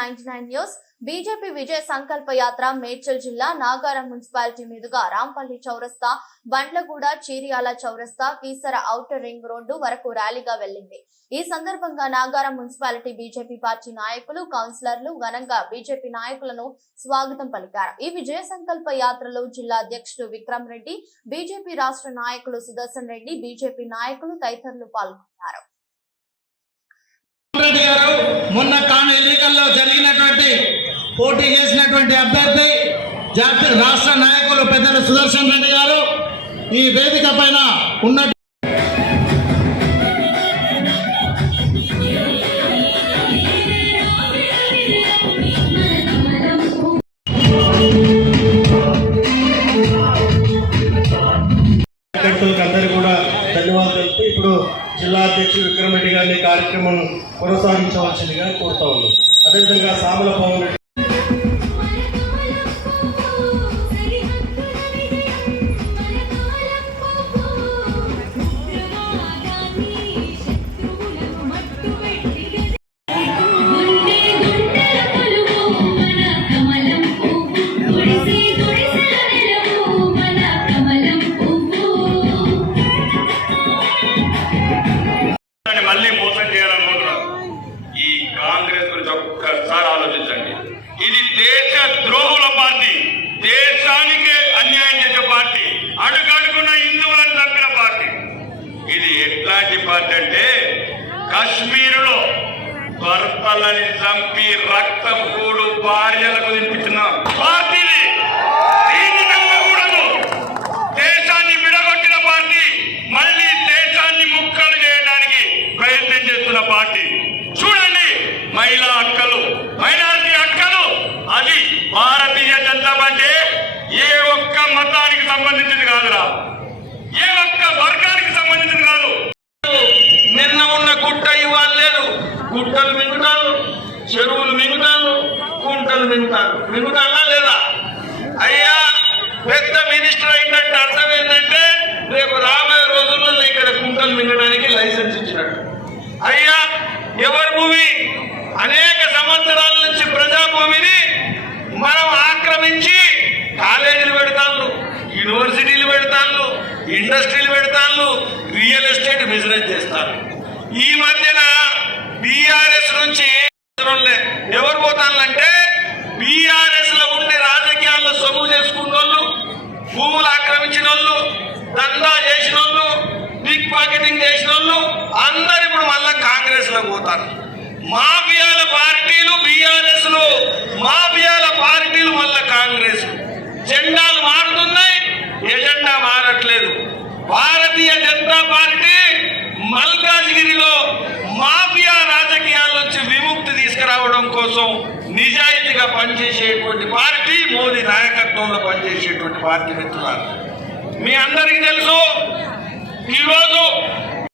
99 news BJP విజయ సంకల్ప యాత్ర మేడ్చల్ జిల్లా Nagaram municipality మీదుగా రాంపల్లి చౌరస్తా, బండ్లగూడ, చీరియాల చౌరస్తా, కీసర ఔటర్ రింగ్ రోడ్డు వరకు ర్యాలీగా వెళ్లింది. ఈ సందర్భంగా నాగారం మున్సిపాలిటీ బీజేపీ పార్టీ నాయకులు, కౌన్సిలర్లు ఘనంగా బీజేపీ నాయకులను స్వాగతం పలికారు. ఈ విజయ సంకల్ప యాత్రలో జిల్లా అధ్యక్షుడు విక్రమ్ రెడ్డి, బీజేపీ రాష్ట్ర నాయకులు సుదర్శన్ రెడ్డి, బీజేపీ నాయకులు తదితరులు పాల్గొన్నారు. మొన్న తాను ఎన్నికల్లో జరిగినటువంటి పోటీ చేసినటువంటి అభ్యర్థి జాతీయ రాష్ట్ర నాయకులు పెద్దలు సుదర్శన్ రెడ్డి గారు ఈ వేదిక పైన ఉన్న అందరూ కూడా ధన్యవాదాలు తెలుపు. ఇప్పుడు జిల్లా అధ్యక్షుడు విక్రమ్ రెడ్డి గారిని కార్యక్రమం కొనసాగించవలసిందిగా కోరుతా ఉన్నాం. అదేవిధంగా సామల పవన్ రెడ్డి మళ్ళీ మోసం చేయాలనుకుంటున్నారు. ఈ కాంగ్రెస్ గురించి ఒక్కసారి ఆలోచించండి. ఇది దేశ ద్రోహుల పార్టీ, దేశానికే అన్యాయం చేసే పార్టీ, అడుగడుగున హిందువులను చంపిన పార్టీ. ఇది ఎట్లాంటి పార్టీ అంటే కాశ్మీరులో భర్తలని చంపి రక్తం కూడు భార్యలకు తినిపించిన పార్టీని దేశాన్ని విడగొట్టిన పార్టీ, మళ్ళీ దేశాన్ని ముక్కలు చేయడానికి ప్రయత్నం చేస్తున్న పార్టీ. చూడండి, మహిళా హక్కులు, మైనారిటీ హక్కులు, అది భారతీయ జనతా పార్టీ ఏ ఒక్క మతానికి సంబంధించింది కాదురా, ఏ ఒక్క వర్గానికి సంబంధించింది కాదు. నిన్న ఉన్న గుట్ట ఇవ్వాలి లేదు, గుట్టలు మింగుతారు, చెరువులు మింగుతారు, కుంటలు మింగుతారు. మింగుతారా లేదా? అయ్యా, పెద్ద మినిస్టర్ అయిందంటే అర్థం ఏంటంటే రేపు రాబోయే రోజుల్లో ఇక్కడ కుంటలు మింగడానికి లైసెన్స్ ఇచ్చినట్టు. అయ్యా, ఎవరి భూమి? అనేక సంవత్సరాల నుంచి ప్రజాభూమిని మనం ఆక్రమించి కాలేజీలు పెడతాను, యూనివర్సిటీలు పెడతాను, ఇండస్ట్రీలు పెడతాను, రియల్ ఎస్టేట్ బిజినెస్ చేస్తారు. ఈ మధ్యన బీఆర్ఎస్ నుంచి ఎవరు పోతానంటే బీఆర్ఎస్ లో ఉండే రాజకీయాల్లో సొమ్ము చేసుకున్న వాళ్ళు, భూములు ఆక్రమించిన వాళ్ళు, దందా చేసిన వాళ్ళు, బిగ్ పాకెటింగ్ చేసిన వాళ్ళు అందరు ఇప్పుడు మళ్ళా కాంగ్రెస్ లో పోతారు. మాఫియాల పార్టీలు బీఆర్ఎస్ లో, మాఫియాల పార్టీలు మళ్ళా కాంగ్రెస్. జెండాలు మారుతున్నాయి, ఎజెండా మారట్లేదు. భారతీయ జనతా పార్టీ మల్కాజ్గిరిలో మాఫియా రాజకీయాల నుంచి విముక్తి తీసుకురావడం కోసం నిజాయితీగా పనిచేసేటువంటి పార్టీ, మోదీ నాయకత్వంలో పనిచేసేటువంటి పార్టీ. మిత్రులారా, మీ అందరికీ తెలుసు, ఈరోజు